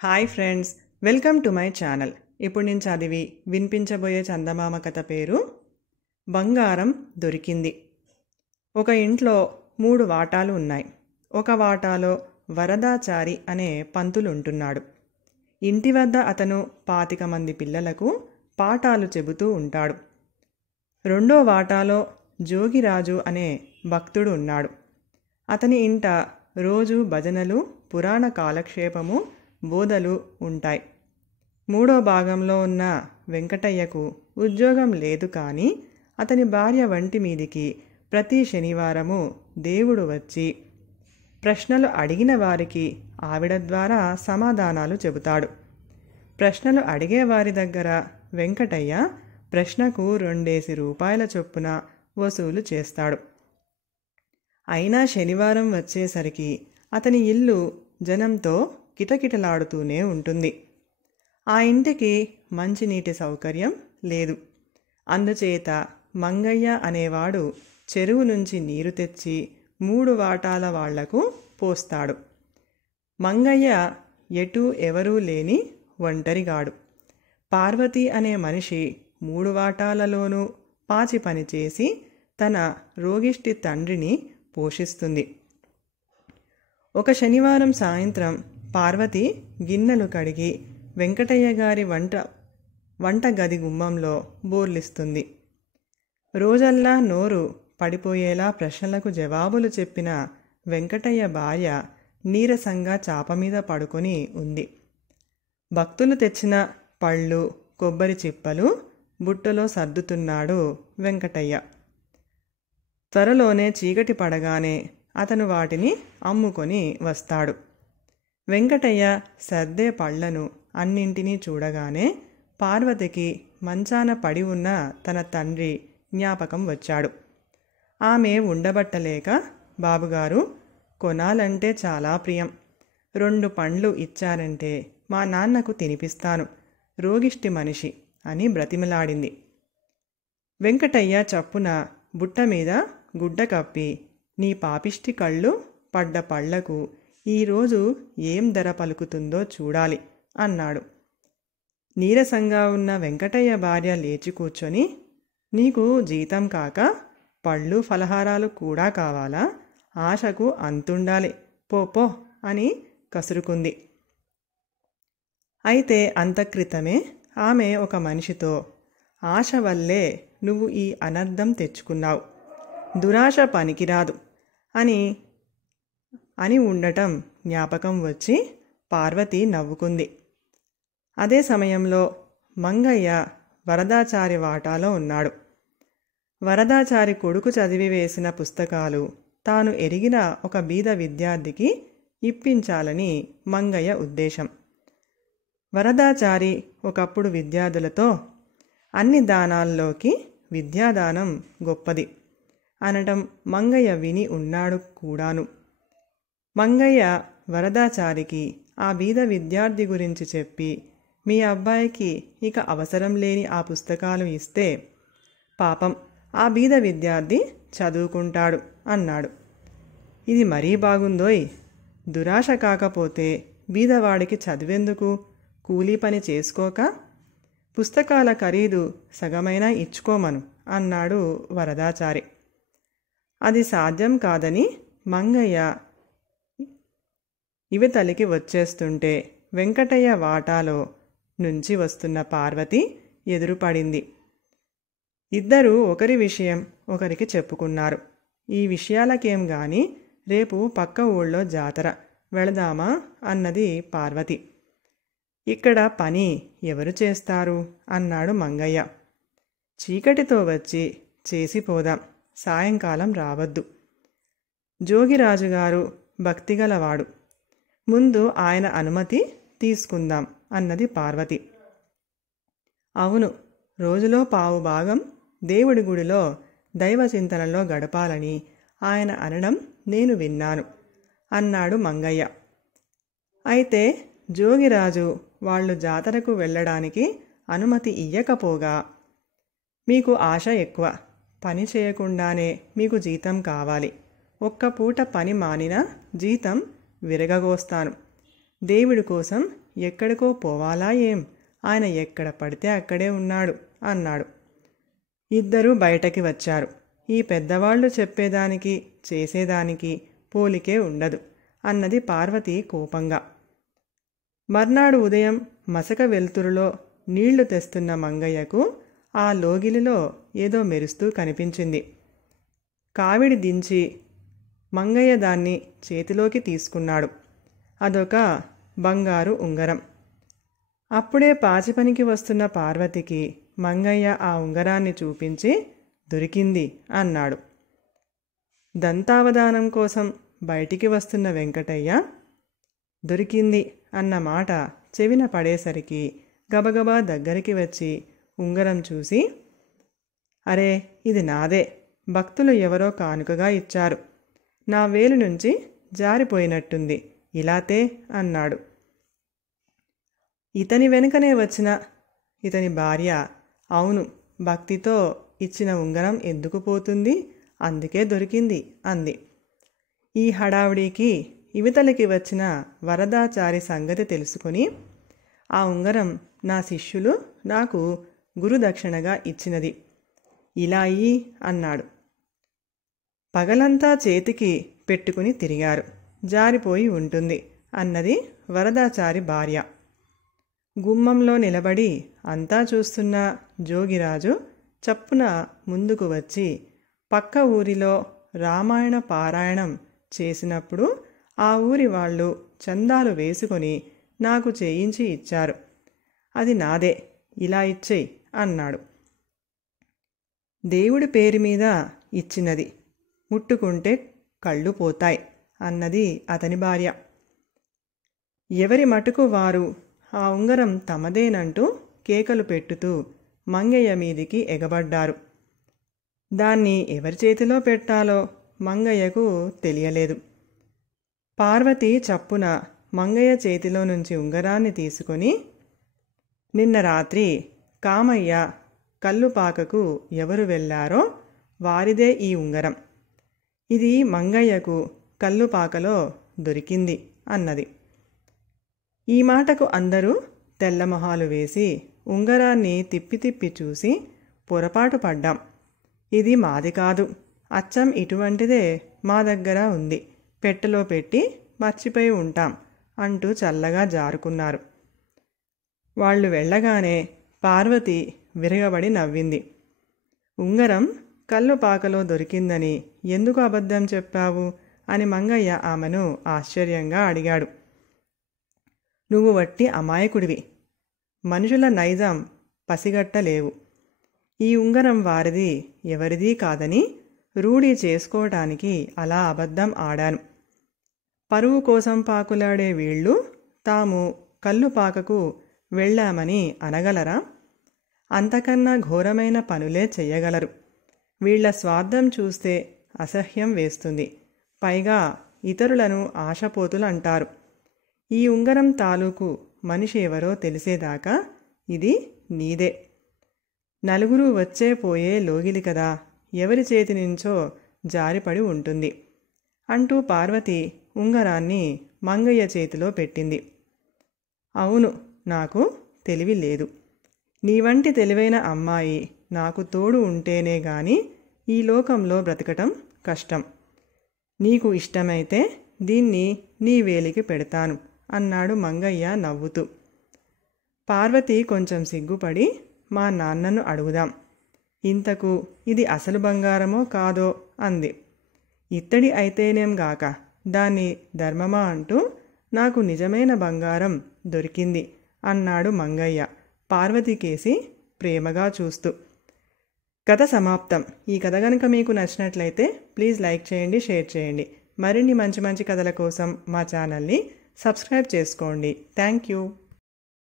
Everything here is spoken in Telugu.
Hi friends, welcome to my channel. ఇప్పుడు నేను చదివి వినిపించబోయే చందమామ కథ పేరు బంగారం దొరికింది. ఒక ఇంట్లో 3 వాటాలు ఉన్నాయి. ఒక వాటాలో వరదాచారి అనే పంతులు ఉంటున్నాడు. ఇంటి వద్ద అతను 25 మంది పిల్లలకు పాఠాలు చెబుతూ ఉంటాడు. రెండో వాటాలో జోగిరాజు అనే భక్తుడు ఉన్నాడు. అతని ఇంట రోజు భజనలు, పురాణ కాలక్షేపము, బోధలు ఉంటాయి. మూడో భాగంలో ఉన్న వెంకటయ్యకు ఉద్యోగం లేదు, కానీ అతని భార్య వంటి మీదికి ప్రతి శనివారము దేవుడు వచ్చి ప్రశ్నలు అడిగిన వారికి ఆవిడ ద్వారా సమాధానాలు చెబుతాడు. ప్రశ్నలు అడిగేవారి దగ్గర వెంకటయ్య ప్రశ్నకు 2 రూపాయల చొప్పున వసూలు చేస్తాడు. అయినా శనివారం వచ్చేసరికి అతని ఇల్లు జనంతో కిటకిటలాడుతూనే ఉంటుంది. ఆ ఇంటికి మంచినీటి సౌకర్యం లేదు. అందుచేత మంగయ్య అనేవాడు చెరువు నుంచి నీరు తెచ్చి 3 వాటాల వాళ్లకు పోస్తాడు. మంగయ్య ఎటూ ఎవరూ లేని ఒంటరిగాడు. పార్వతి అనే మనిషి 3 వాటాలలోనూ పాచి పనిచేసి తన రోగిష్టి తండ్రిని పోషిస్తుంది. ఒక శనివారం సాయంత్రం పార్వతి గిన్నెలు కడిగి వెంకటయ్య గారి వంట గది గుమ్మంలో బోర్లిస్తుంది. రోజల్లా నోరు పడిపోయేలా ప్రశ్నలకు జవాబులు చెప్పిన వెంకటయ్య భార్య నీరసంగా చాప మీద పడుకొని ఉంది. భక్తులు తెచ్చిన పళ్ళు, కొబ్బరి చిప్పలు బుట్టలో సర్దుతున్నాడు వెంకటయ్య. త్వరలోనే చీకటి పడగానే అతను వాటిని అమ్ముకొని వస్తాడు. వెంకటయ్య సర్దే పళ్లను అన్నింటినీ చూడగానే పార్వతికి మంచాన పడి ఉన్న తన తండ్రి జ్ఞాపకం వచ్చాడు. ఆమె ఉండబట్టలేక, బాబుగారు, కొనాలంటే చాలా ప్రియం. 2 పండ్లు ఇచ్చారంటే మా నాన్నకు తినిపిస్తాను, రోగిష్టి మనిషి అని బ్రతిమలాడింది. వెంకటయ్య చప్పున బుట్ట మీద గుడ్డ కప్పి, నీ పాపిష్టి కళ్ళు పడ్డ పళ్లకు ఈరోజు ఏం ధర పలుకుతుందో చూడాలి అన్నాడు. నీరసంగా ఉన్న వెంకటయ్య భార్య లేచి కూర్చొని, నీకు జీతం కాక పళ్ళు ఫలహారాలు కూడా కావాలా? ఆశకు అంతుండాలి, పో అని కసురుకుంది. అయితే అంతక్రితమే ఆమె ఒక మనిషితో, ఆశ వల్లే నువ్వు ఈ అనర్థం తెచ్చుకున్నావు, దురాశ పనికిరాదు అని ఉండటం జ్ఞాపకం వచ్చి పార్వతి నవ్వుకుంది. అదే సమయంలో మంగయ్య వరదాచారి వాటాలో ఉన్నాడు. వరదాచారి కొడుకు చదివి వేసిన పుస్తకాలు తాను ఎరిగిన ఒక బీద విద్యార్థికి ఇప్పించాలని మంగయ్య ఉద్దేశం. వరదాచారి ఒకప్పుడు విద్యార్థులతో, అన్ని దానాల్లోకి విద్యాదానం గొప్పది అనటం మంగయ్య విని ఉన్నాడు కూడాను. మంగయ్య వరదాచారికి ఆ బీద విద్యార్థి గురించి చెప్పి, మీ అబ్బాయికి ఇక అవసరం లేని ఆ పుస్తకాలు ఇస్తే పాపం ఆ బీద విద్యార్థి చదువుకుంటాడు అన్నాడు. ఇది మరీ బాగుందోయ్. దురాశ కాకపోతే బీదవాడికి చదివెందుకు? కూలీ పని చేసుకోక పుస్తకాల ఖరీదు సగమైనా ఇచ్చుకోమను అన్నాడు వరదాచారి. అది సాధ్యం కాదని మంగయ్య ఇవతలికి వచ్చేస్తుంటే వెంకటయ్య వాటాలో నుంచి వస్తున్న పార్వతి ఎదురుపడింది. ఇద్దరూ ఒకరి విషయం ఒకరికి చెప్పుకున్నారు. ఈ విషయాలకేం గాని రేపు పక్క ఊళ్ళో జాతర, వెళదామా అన్నది పార్వతి. ఇక్కడ పని ఎవరు చేస్తారు అన్నాడు మంగయ్య. చీకటితో వచ్చి చేసిపోదాం, సాయంకాలం రావద్దు. జోగిరాజుగారు భక్తిగలవాడు, ముందు ఆయన అనుమతి తీసుకుందాం అన్నది పార్వతి. అవును, రోజులో పావు భాగం దేవుడి గుడిలో దైవచింతనలో గడపాలని ఆయన అనడం నేను విన్నాను అన్నాడు మంగయ్య. అయితే జోగిరాజు వాళ్ళు జాతరకు వెళ్ళడానికి అనుమతి ఇయ్యకపోగా, మీకు ఆశ ఎక్కువ, పని చేయకుండానే మీకు జీతం కావాలి, ఒక్క పూట పని మానినా జీతం విరగగోస్తాను, దేవుడి కోసం ఎక్కడికో పోవాలా ఏం? ఆయన ఎక్కడ పడితే అక్కడే ఉన్నాడు అన్నాడు. ఇద్దరూ బయటకి వచ్చారు. ఈ పెద్దవాళ్లు చెప్పేదానికి చేసేదానికి పోలికే ఉండదు అన్నది పార్వతి కోపంగా. మర్నాడు ఉదయం మసక వెలుతురులో నీళ్లు తెస్తున్న మంగయ్యకు ఆ లోగిలిలో ఏదో మెరుస్తూ కనిపించింది. కావిడి దించి మంగయ్య దాన్ని చేతిలోకి తీసుకున్నాడు. అదొక బంగారు ఉంగరం. అప్పుడే పాచిపనికి వస్తున్న పార్వతికి మంగయ్య ఆ ఉంగరాన్ని చూపించి దొరికింది అన్నాడు. దంతావధానం కోసం బయటికి వస్తున్న వెంకటయ్య దొరికింది అన్న మాట చెవిన పడేసరికి గబగబా దగ్గరికి వచ్చి ఉంగరం చూసి, అరే, ఇది నాదే, భక్తులు ఎవరో కానుకగా ఇచ్చారు, నా వేలు నుంచి జారిపోయినట్టుంది, ఇలాతే అన్నాడు. ఇతని వెనుకనే వచ్చిన ఇతని భార్య, అవును, భక్తితో ఇచ్చిన ఉంగరం ఎందుకు పోతుంది, అందుకే దొరికింది అంది. ఈ హడావుడికి ఇవతలికి వచ్చిన వరదాచారి సంగతి తెలుసుకొని, ఆ ఉంగరం నా శిష్యులు నాకు గురుదక్షిణగా ఇచ్చినది, ఇలా అయ్యి అన్నాడు. పగలంతా చేతికి పెట్టుకుని తిరిగారు, జారిపోయి ఉంటుంది అన్నది వరదాచారి భార్య. గుమ్మంలో నిలబడి అంతా చూస్తున్న జోగిరాజు చప్పున ముందుకు వచ్చి పక్క ఊరిలో రామాయణ పారాయణం చేసినప్పుడు ఆ ఊరి వాళ్ళు చందాలు వేసుకొని నాకు చేయించి ఇచ్చారు, అది నాదే, ఇలా ఇచ్చేయి అన్నాడు. దేవుడి పేరు మీద ఇచ్చినది, ముట్టుకుంటే కళ్ళు పోతాయి అన్నది అతని భార్య. ఎవరి మటుకు వారు ఆ ఉంగరం తమదేనంటూ కేకలు పెట్టుతూ మంగయ్య మీదికి ఎగబడ్డారు. దాన్ని ఎవరి చేతిలో పెట్టాలో మంగయ్యకు తెలియలేదు. పార్వతి చప్పున మంగయ్య చేతిలో నుంచి ఉంగరాన్ని తీసుకొని, నిన్న రాత్రి కామయ్య కల్లుపాకకు ఎవరు వెళ్ళారో వారిదే ఈ ఉంగరం, ఇది మంగయ్యకు కల్లుపాకలో దొరికింది అన్నది. ఈ మాటకు అందరూ తెల్లమొహాలు వేసి ఉంగరాన్ని తిప్పి తిప్పి చూసి పొరపాటు పడ్డాం, ఇది మాది కాదు, అచ్చం ఇటువంటిదే మా దగ్గర ఉంది, పెట్టెలో పెట్టి మర్చిపోయి ఉంటాం అంటూ చల్లగా జారుకున్నారు. వాళ్ళు వెళ్ళగానే పార్వతి విరగబడి నవ్వింది. ఉంగరం కల్లుపాకలో దొరికిందని ఎందుకు అబద్ధం చెప్పావు అని మంగయ్య ఆమెను ఆశ్చర్యంగా అడిగాడు. నువ్వు వట్టి అమాయకుడివి, మనుషుల నైజం పసిగట్టలేవు. ఈ ఉంగరం వారిది ఎవరిది కాదని రూఢీ చేసుకోవటానికి అలా అబద్ధం ఆడాను. పరువు కోసం పాకులాడే వీళ్ళు తాము కల్లుపాకకు వెళ్ళామని అనగలరా? అంతకన్నా ఘోరమైన పనులే చెయ్యగలరు. వీళ్ల స్వార్థం చూస్తే అసహ్యం వేస్తుంది. పైగా ఇతరులను ఆశపోతులంటారు. ఈ ఉంగరం తాలూకు మనిషి ఎవరో తెలిసేదాకా ఇది నీదే. నలుగురు వచ్చే పోయే లోగిలి కదా, ఎవరి చేతి నుంచో జారిపడి ఉంటుంది అంటూ పార్వతి ఉంగరాన్ని మంగయ్య చేతిలో పెట్టింది. అవును, నాకు తెలివి లేదు. నీ వంటి తెలివైన అమ్మాయి నాకు తోడు ఉంటేనే గాని ఈ లోకంలో బ్రతకటం కష్టం. నీకు ఇష్టమైతే దీన్ని నీ వేలికి పెడతాను అన్నాడు మంగయ్య నవ్వుతూ. పార్వతి కొంచెం సిగ్గుపడి, మా నాన్నను అడుగుదాం, ఇంతకు ఇది అసలు బంగారమో కాదో అంది. ఇత్తడి అయితేనేంగాక దాన్ని ధర్మమా అంటూ నాకు నిజమైన బంగారం దొరికింది అన్నాడు మంగయ్య పార్వతికేసి ప్రేమగా చూస్తూ. కథ సమాప్తం. ఈ కథ కనుక మీకు నచ్చినట్లయితే ప్లీజ్ లైక్ చేయండి, షేర్ చేయండి. మరిన్ని మంచి మంచి కథల కోసం మా ఛానల్ని సబ్స్క్రైబ్ చేసుకోండి. Thank you.